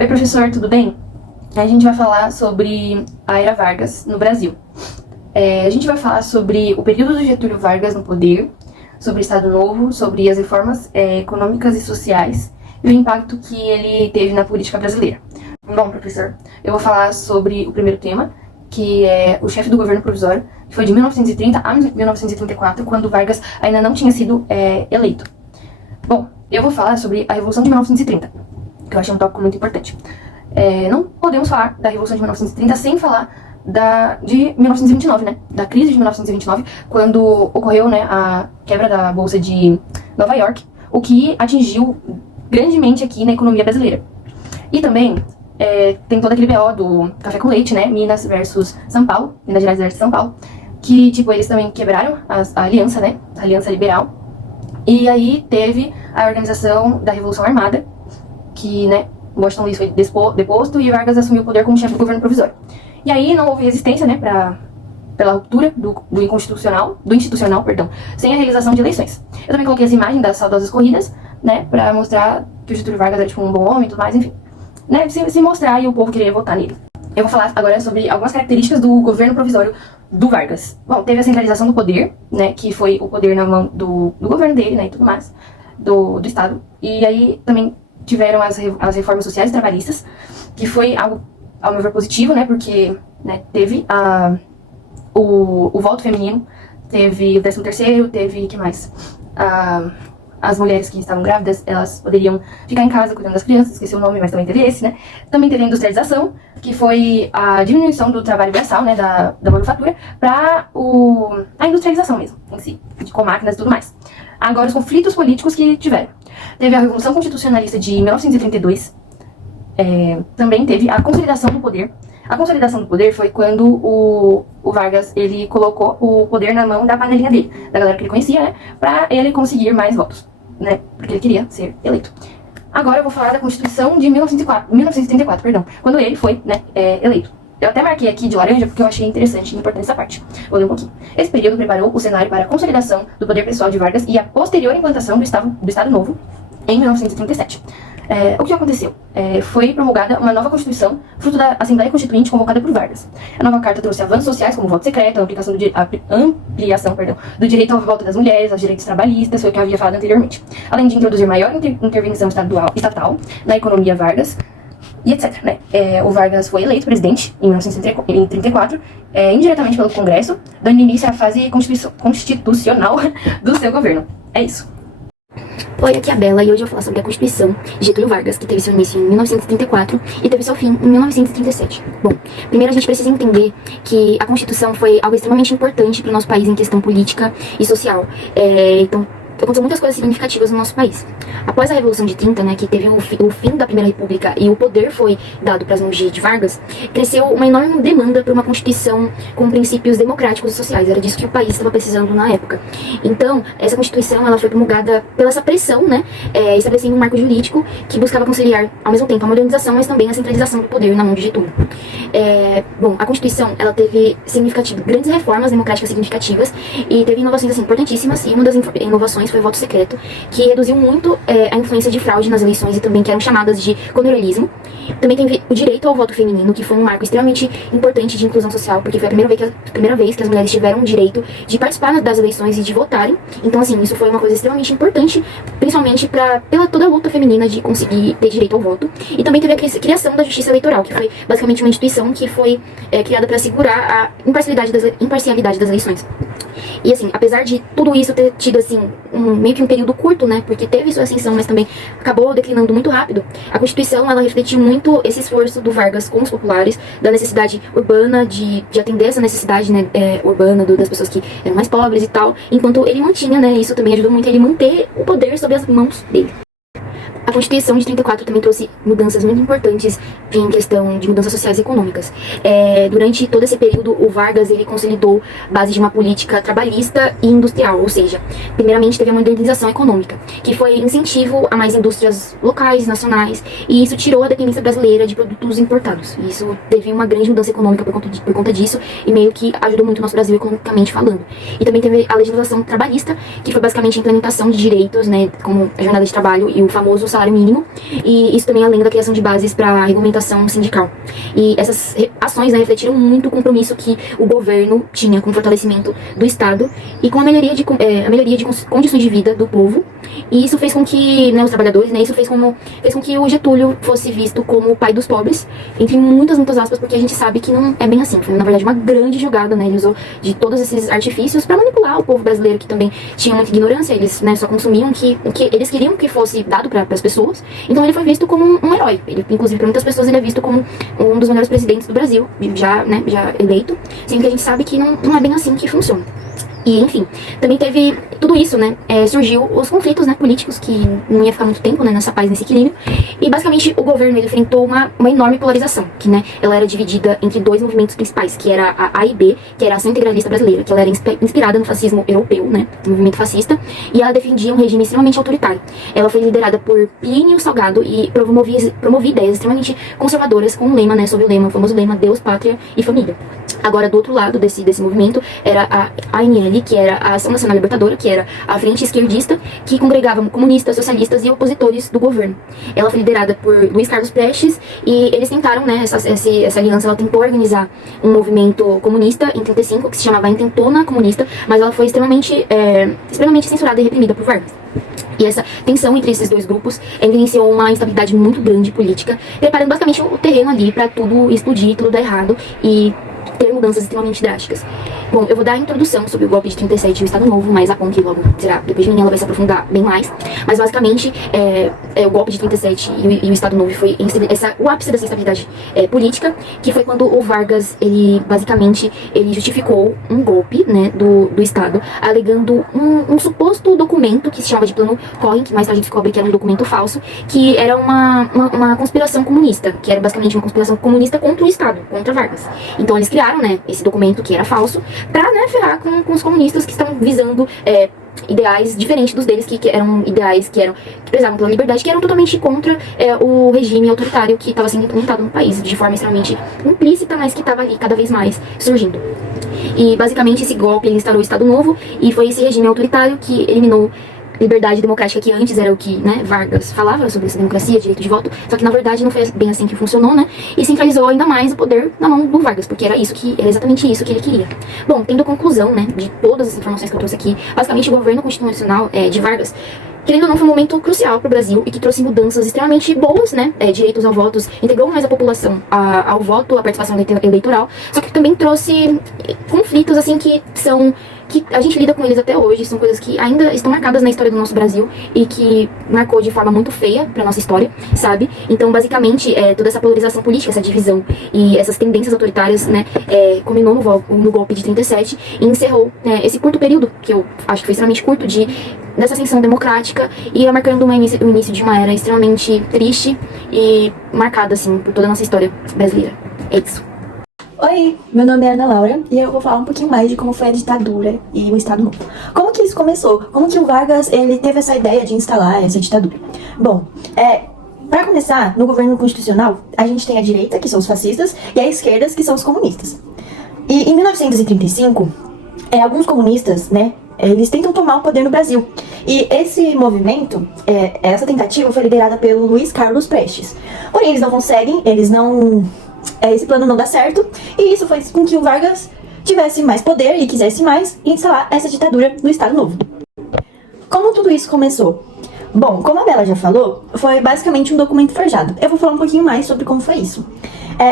Oi, professor, tudo bem? A gente vai falar sobre a Era Vargas no Brasil. A gente vai falar sobre o período do Getúlio Vargas no poder, sobre o Estado Novo, sobre as reformas econômicas e sociais e o impacto que ele teve na política brasileira. Bom, professor, eu vou falar sobre o primeiro tema, que é o chefe do governo provisório, que foi de 1930 a 1934, quando Vargas ainda não tinha sido eleito. Bom, eu vou falar sobre a Revolução de 1930, que eu achei um tópico muito importante. Não podemos falar da Revolução de 1930 sem falar de 1929, né? Da crise de 1929, quando ocorreu, né, a quebra da Bolsa de Nova York, o que atingiu grandemente aqui na economia brasileira. E também tem todo aquele BO do café com leite, né? Minas versus São Paulo, Minas Gerais versus São Paulo, que, tipo, eles também quebraram a aliança, né? A aliança liberal. E aí teve a organização da Revolução Armada, que, né, Washington Luiz foi deposto e Vargas assumiu o poder como chefe do governo provisório. E aí não houve resistência, né, pela ruptura do institucional, sem a realização de eleições. Eu também coloquei essa imagem das saudosas corridas, né, pra mostrar que o Getúlio Vargas era, tipo, um bom homem e tudo mais, enfim. Né, se mostrar e o povo queria votar nele. Eu vou falar agora sobre algumas características do governo provisório do Vargas. Bom, teve a centralização do poder, né, que foi o poder na mão do governo dele, né, e tudo mais, do Estado. E aí também tiveram as reformas sociais e trabalhistas, que foi algo, ao meu ver, positivo, né, porque, né, teve o voto feminino, teve o 13º, teve, que mais? As mulheres que estavam grávidas, elas poderiam ficar em casa cuidando das crianças, esqueci o nome, mas também teve esse, né? Também teve a industrialização, que foi a diminuição do trabalho braçal, né, da manufatura, para a industrialização mesmo, em si, com máquinas e tudo mais. Agora, os conflitos políticos que tiveram. Teve a Revolução Constitucionalista de 1932, também teve a consolidação do poder. A consolidação do poder foi quando o Vargas, ele colocou o poder na mão da panelinha dele, da galera que ele conhecia, né, pra ele conseguir mais votos, né, porque ele queria ser eleito. Agora eu vou falar da Constituição de 1934, quando ele foi, né, eleito. Eu até marquei aqui de laranja porque eu achei interessante e importante essa parte. Vou ler um pouquinho. Esse período preparou o cenário para a consolidação do poder pessoal de Vargas e a posterior implantação do Estado Novo em 1937. O que aconteceu? Foi promulgada uma nova Constituição, fruto da Assembleia Constituinte convocada por Vargas. A nova carta trouxe avanços sociais, como o voto secreto, a ampliação do direito ao voto das mulheres, aos direitos trabalhistas, foi o que eu havia falado anteriormente. Além de introduzir maior intervenção estatal na economia Vargas, e etc. Né? O Vargas foi eleito presidente em 1934, indiretamente pelo Congresso, dando início à fase constitucional do seu governo. É isso. Oi, aqui é a Bela e hoje eu vou falar sobre a Constituição de Getúlio Vargas, que teve seu início em 1934 e teve seu fim em 1937. Bom, primeiro a gente precisa entender que a Constituição foi algo extremamente importante para o nosso país em questão política e social. Então, aconteceu muitas coisas significativas no nosso país. Após a Revolução de 30, né, que teve o fim da Primeira República e o poder foi dado para as mãos de Vargas, cresceu uma enorme demanda por uma Constituição com princípios democráticos e sociais. Era disso que o país estava precisando na época. Então, essa Constituição ela foi promulgada pela essa pressão, né, estabelecendo um marco jurídico que buscava conciliar, ao mesmo tempo, a modernização, mas também a centralização do poder na mão de Getúlio. Bom, a Constituição ela teve grandes reformas democráticas significativas e teve inovações assim, importantíssimas, e uma das inovações foi o voto secreto, que reduziu muito a influência de fraude nas eleições e também que eram chamadas de coronelismo. Também teve o direito ao voto feminino, que foi um marco extremamente importante de inclusão social, porque foi a primeira vez que as mulheres tiveram o direito de participar das eleições e de votarem. Então, assim, isso foi uma coisa extremamente importante, principalmente pela toda a luta feminina de conseguir ter direito ao voto. E também teve a criação da Justiça Eleitoral, que foi basicamente uma instituição que foi criada para assegurar a imparcialidade das eleições. E assim, apesar de tudo isso ter tido assim meio que um período curto, né, porque teve sua ascensão, mas também acabou declinando muito rápido, a Constituição ela refletiu muito esse esforço do Vargas com os populares, da necessidade urbana de atender essa necessidade, né, urbana das pessoas que eram mais pobres e tal, enquanto ele mantinha, né, isso também ajudou muito ele manter o poder sob as mãos dele. A Constituição de 34 também trouxe mudanças muito importantes em questão de mudanças sociais e econômicas. Durante todo esse período, o Vargas ele consolidou a base de uma política trabalhista e industrial, ou seja, primeiramente teve a modernização econômica, que foi incentivo a mais indústrias locais, nacionais, e isso tirou a dependência brasileira de produtos importados. E isso teve uma grande mudança econômica por conta disso, e meio que ajudou muito o nosso Brasil economicamente falando. E também teve a legislação trabalhista, que foi basicamente a implementação de direitos, né, como a jornada de trabalho e o famoso salário salário mínimo, e isso também além da criação de bases para a regulamentação sindical. E essas ações, né, refletiram muito o compromisso que o governo tinha com o fortalecimento do Estado e com a melhoria de condições de vida do povo. E isso fez com que, né, os trabalhadores, né, isso fez com que o Getúlio fosse visto como o pai dos pobres, entre muitas aspas, porque a gente sabe que não é bem assim. Foi, na verdade, uma grande jogada, né? Ele usou de todos esses artifícios para manipular o povo brasileiro, que também tinha muita ignorância. Eles, né, só consumiam o que eles queriam que fosse dado para as pessoas. Então ele foi visto como um herói. Ele, inclusive, para muitas pessoas, ele é visto como um dos melhores presidentes do Brasil, já eleito, sendo que a gente sabe que não é bem assim que funciona. E, enfim, também teve tudo isso, né, surgiu os conflitos, né, políticos, que não ia ficar muito tempo, né, nessa paz, nesse equilíbrio, e basicamente o governo, ele enfrentou uma enorme polarização, que, né, ela era dividida entre dois movimentos principais, que era a AIB, que era a Ação Integralista Brasileira, que ela era inspirada no fascismo europeu, né, no movimento fascista, e ela defendia um regime extremamente autoritário. Ela foi liderada por Plínio Salgado e promovia ideias extremamente conservadoras com um lema, né, sobre o famoso lema Deus, Pátria e Família. Agora, do outro lado desse movimento, era a ANL, que era a Ação Nacional Libertadora, que era a frente esquerdista, que congregava comunistas, socialistas e opositores do governo. Ela foi liderada por Luiz Carlos Prestes, e eles tentaram, né, essa aliança, ela tentou organizar um movimento comunista em 35, que se chamava Intentona Comunista, mas ela foi extremamente censurada e reprimida por Vargas. E essa tensão entre esses dois grupos iniciou uma instabilidade muito grande política, preparando basicamente o terreno ali para tudo explodir, tudo dar errado e ter mudanças extremamente drásticas. Bom, eu vou dar a introdução sobre o golpe de 37 e o Estado Novo, mas a Ponte logo será, depois de mim, ela vai se aprofundar bem mais. Mas basicamente, o golpe de 37 e o Estado Novo foi o ápice dessa instabilidade política, que foi quando o Vargas, ele justificou um golpe, né, do Estado, alegando um suposto documento que se chamava de Plano Cohen, que mais tarde descobre que era um documento falso, que era uma conspiração comunista, que era basicamente uma conspiração comunista contra o Estado, contra Vargas. Então eles criaram, né, esse documento que era falso, pra, né, ferrar com os comunistas que estão visando ideais diferentes dos deles, que eram ideais que prezavam pela liberdade, que eram totalmente contra o regime autoritário que estava sendo implantado no país, de forma extremamente implícita, mas que estava ali cada vez mais surgindo. E basicamente esse golpe, ele instaurou o Estado Novo, e foi esse regime autoritário que eliminou liberdade democrática, que antes era o que, né, Vargas falava sobre essa democracia, direito de voto, só que na verdade não foi bem assim que funcionou, né, e centralizou ainda mais o poder na mão do Vargas, porque era exatamente isso que ele queria. Bom, tendo a conclusão, né, de todas as informações que eu trouxe aqui, basicamente o governo constitucional de Vargas, querendo ou não, foi um momento crucial para o Brasil e que trouxe mudanças extremamente boas, né, direitos ao voto, integrou mais a população ao voto, à participação eleitoral, só que também trouxe conflitos, assim, que a gente lida com eles até hoje, são coisas que ainda estão marcadas na história do nosso Brasil e que marcou de forma muito feia pra nossa história, sabe? Então, basicamente, toda essa polarização política, essa divisão e essas tendências autoritárias, né, culminou no golpe de 37 e encerrou esse curto período, que eu acho que foi extremamente curto, dessa ascensão democrática, e marcando o início de uma era extremamente triste e marcada, assim, por toda a nossa história brasileira. É isso. Oi, meu nome é Ana Laura e eu vou falar um pouquinho mais de como foi a ditadura e o Estado Novo. Como que isso começou? Como que o Vargas, ele teve essa ideia de instalar essa ditadura? Bom, para começar, no governo constitucional, a gente tem a direita, que são os fascistas, e a esquerda, que são os comunistas. E em 1935, alguns comunistas, né, eles tentam tomar o poder no Brasil. E esse movimento, essa tentativa foi liderada pelo Luiz Carlos Prestes. Porém, eles não conseguem, esse plano não dá certo, e isso fez com que o Vargas tivesse mais poder e quisesse mais instalar essa ditadura no Estado Novo. Como tudo isso começou? Bom, como a Bela já falou, foi basicamente um documento forjado. Eu vou falar um pouquinho mais sobre como foi isso.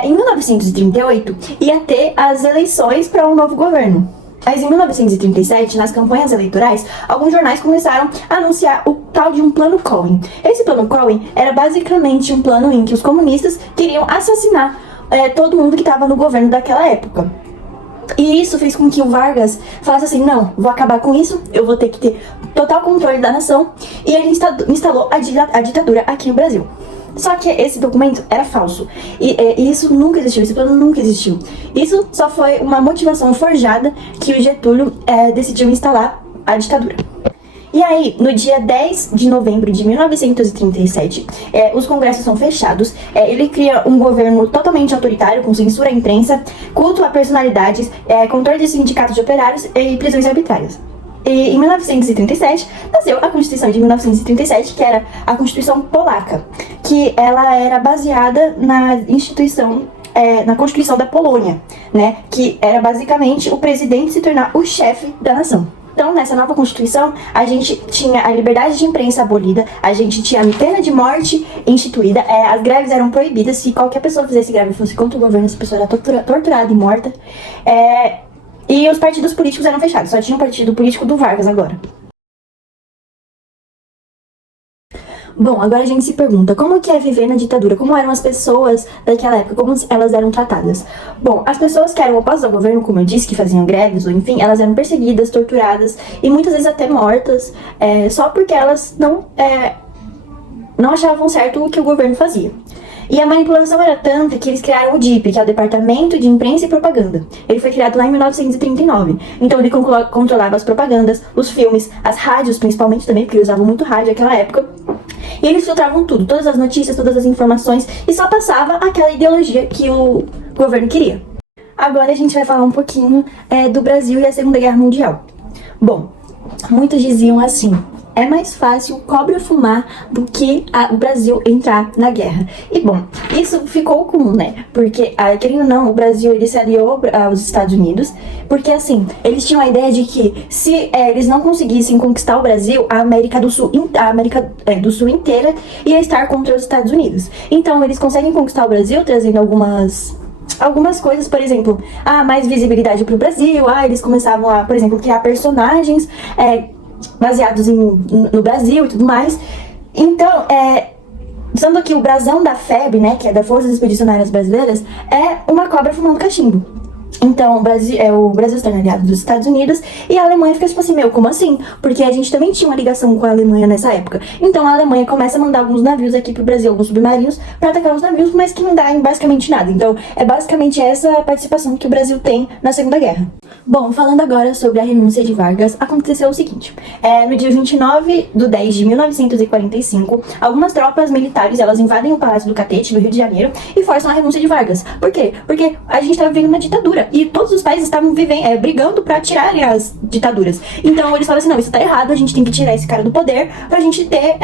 Em 1938, ia ter as eleições para um novo governo. Mas em 1937, nas campanhas eleitorais, alguns jornais começaram a anunciar o tal de um Plano Cohen. Esse Plano Cohen era basicamente um plano em que os comunistas queriam assassinar todo mundo que estava no governo daquela época. E isso fez com que o Vargas falasse assim: não, vou acabar com isso, eu vou ter que ter total controle da nação. E ele instalou a ditadura aqui no Brasil. Só que esse documento era falso. E isso nunca existiu, esse plano nunca existiu. Isso só foi uma motivação forjada que o Getúlio decidiu instalar a ditadura. E aí, no dia 10 de novembro de 1937, os congressos são fechados, ele cria um governo totalmente autoritário, com censura à imprensa, culto a personalidades, controle de sindicatos de operários e prisões arbitrárias. E em 1937 nasceu a Constituição de 1937, que era a Constituição Polaca, que ela era baseada na na Constituição da Polônia, né, que era basicamente o presidente se tornar o chefe da nação. Então, nessa nova Constituição, a gente tinha a liberdade de imprensa abolida, a gente tinha a pena de morte instituída, as greves eram proibidas, se qualquer pessoa fizesse greve e fosse contra o governo, essa pessoa era torturada e morta. E os partidos políticos eram fechados, só tinha o partido político do Vargas agora. Bom, agora a gente se pergunta, como que é viver na ditadura? Como eram as pessoas daquela época? Como elas eram tratadas? Bom, as pessoas que eram opostas ao governo, como eu disse, que faziam greves, ou enfim, elas eram perseguidas, torturadas e muitas vezes até mortas, só porque elas não achavam certo o que o governo fazia. E a manipulação era tanta que eles criaram o DIP, que é o Departamento de Imprensa e Propaganda. Ele foi criado lá em 1939. Então ele controlava as propagandas, os filmes, as rádios principalmente também, porque eles usavam muito rádio naquela época. E eles filtravam tudo, todas as notícias, todas as informações, e só passava aquela ideologia que o governo queria. Agora a gente vai falar um pouquinho do Brasil e a Segunda Guerra Mundial. Bom, muitos diziam assim: é mais fácil cobra fumar do que o Brasil entrar na guerra. E bom, isso ficou comum, né? Porque, querendo ou não, o Brasil ele se aliou aos Estados Unidos, porque assim, eles tinham a ideia de que se eles não conseguissem conquistar o Brasil, a América do Sul inteira ia estar contra os Estados Unidos. Então eles conseguem conquistar o Brasil trazendo algumas coisas, por exemplo, mais visibilidade pro Brasil, eles começavam a, por exemplo, criar personagens baseados no Brasil e tudo mais. Então, sendo que o brasão da FEB, né, que é da Forças Expedicionárias Brasileiras, é uma cobra fumando cachimbo. Então, o Brasil está aliado dos Estados Unidos e a Alemanha fica tipo assim, como assim? Porque a gente também tinha uma ligação com a Alemanha nessa época. Então, a Alemanha começa a mandar alguns navios aqui pro Brasil, alguns submarinos, para atacar os navios, mas que não dá em basicamente nada. Então, é basicamente essa participação que o Brasil tem na Segunda Guerra. Bom, falando agora sobre a renúncia de Vargas, aconteceu o seguinte. No dia 29/10/1945, algumas tropas militares, elas invadem o Palácio do Catete, no Rio de Janeiro, e forçam a renúncia de Vargas. Por quê? Porque a gente estava vivendo uma ditadura. E todos os países estavam brigando pra tirarem as ditaduras. Então eles falaram assim, não, isso tá errado, a gente tem que tirar esse cara do poder pra gente ter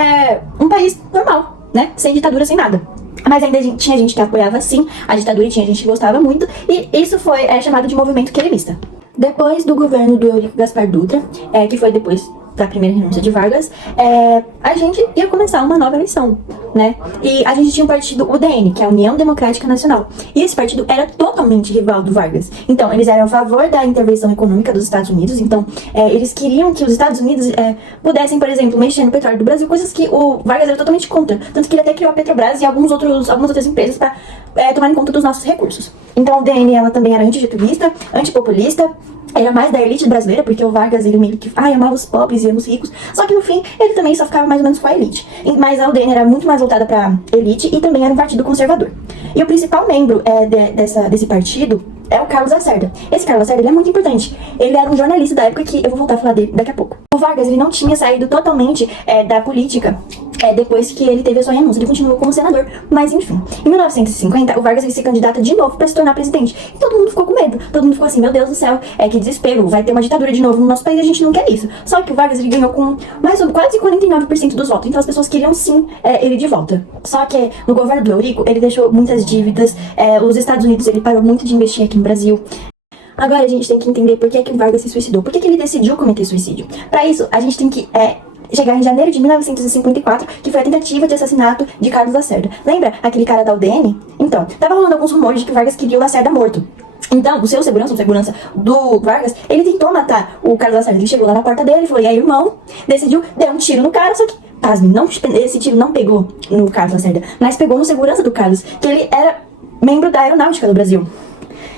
um país normal, né? Sem ditadura, sem nada. Mas ainda tinha gente que apoiava sim a ditadura e tinha gente que gostava muito. E isso foi chamado de movimento querimista. Depois do governo do Eurico Gaspar Dutra, que foi depois da primeira renúncia de Vargas, a gente ia começar uma nova eleição, né? E a gente tinha um partido UDN, que é a União Democrática Nacional. E esse partido era totalmente rival do Vargas. Então, eles eram a favor da intervenção econômica dos Estados Unidos. Então, eles queriam que os Estados Unidos pudessem, por exemplo, mexer no petróleo do Brasil, coisas que o Vargas era totalmente contra. Tanto que ele até criou a Petrobras e algumas outras empresas para tomarem conta dos nossos recursos. Então, a UDN, ela também era antigetulista, antipopulista, era mais da elite brasileira, porque o Vargas, ele meio que amava os pobres e os ricos, só que no fim, ele também só ficava mais ou menos com a elite. Mas a UDN era muito mais voltada pra elite e também era um partido conservador. E o principal membro desse partido é o Carlos Lacerda. Esse Carlos Lacerda, ele é muito importante. Ele era um jornalista da época que eu vou voltar a falar dele daqui a pouco. O Vargas, ele não tinha saído totalmente da política depois que ele teve a sua renúncia. Ele continuou como senador, mas enfim. Em 1950, o Vargas ele se candidata de novo para se tornar presidente. E todo mundo ficou com medo. Todo mundo ficou assim, meu Deus do céu, que desespero, vai ter uma ditadura de novo no nosso país, a gente não quer isso. Só que o Vargas, ele ganhou com quase 49% dos votos. Então as pessoas queriam sim ele de volta. Só que no governo do Eurico, ele deixou muitas dívidas. Os Estados Unidos, ele parou muito de investir aqui no Brasil. Agora a gente tem que entender por que o Vargas se suicidou. Por que ele decidiu cometer suicídio? Para isso, a gente tem que chegar em janeiro de 1954, que foi a tentativa de assassinato de Carlos Lacerda. Lembra aquele cara da UDN? Então, tava rolando alguns rumores de que o Vargas queria o Lacerda morto. Então, o segurança do Vargas, ele tentou matar o Carlos Lacerda. Ele chegou lá na porta dele, falou, e aí, irmão? Decidiu, deu um tiro no cara, só que, pasme, esse tiro não pegou no Carlos Lacerda, mas pegou no segurança do Carlos, que ele era membro da Aeronáutica do Brasil.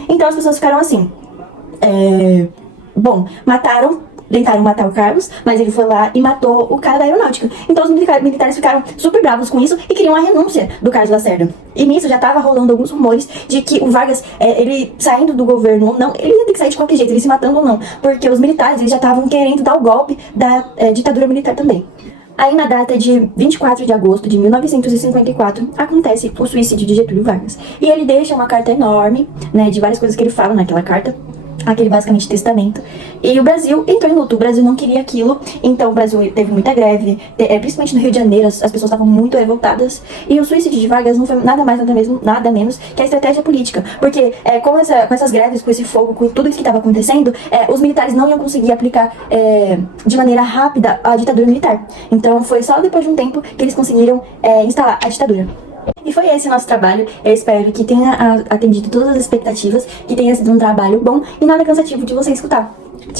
Então, as pessoas ficaram assim, tentaram matar o Carlos, mas ele foi lá e matou o cara da aeronáutica. Então os militares ficaram super bravos com isso e queriam a renúncia do Carlos Lacerda. E nisso já tava rolando alguns rumores de que o Vargas, ele saindo do governo ou não, ele ia ter que sair de qualquer jeito, ele se matando ou não, porque os militares eles já estavam querendo dar o golpe da ditadura militar também. Aí na data de 24 de agosto de 1954, acontece o suicídio de Getúlio Vargas. E ele deixa uma carta enorme, né, de várias coisas que ele fala naquela carta. aquele basicamente testamento. E o Brasil entrou em luto, o Brasil não queria aquilo, então o Brasil teve muita greve, principalmente no Rio de Janeiro, as pessoas estavam muito revoltadas. E o suicídio de Vargas não foi nada mais, nada menos que a estratégia política, porque com essas greves, com esse fogo, com tudo isso que estava acontecendo, os militares não iam conseguir aplicar de maneira rápida a ditadura militar. Então foi só depois de um tempo que eles conseguiram instalar a ditadura. E foi esse o nosso trabalho. Eu espero que tenha atendido todas as expectativas, que tenha sido um trabalho bom e nada cansativo de você escutar.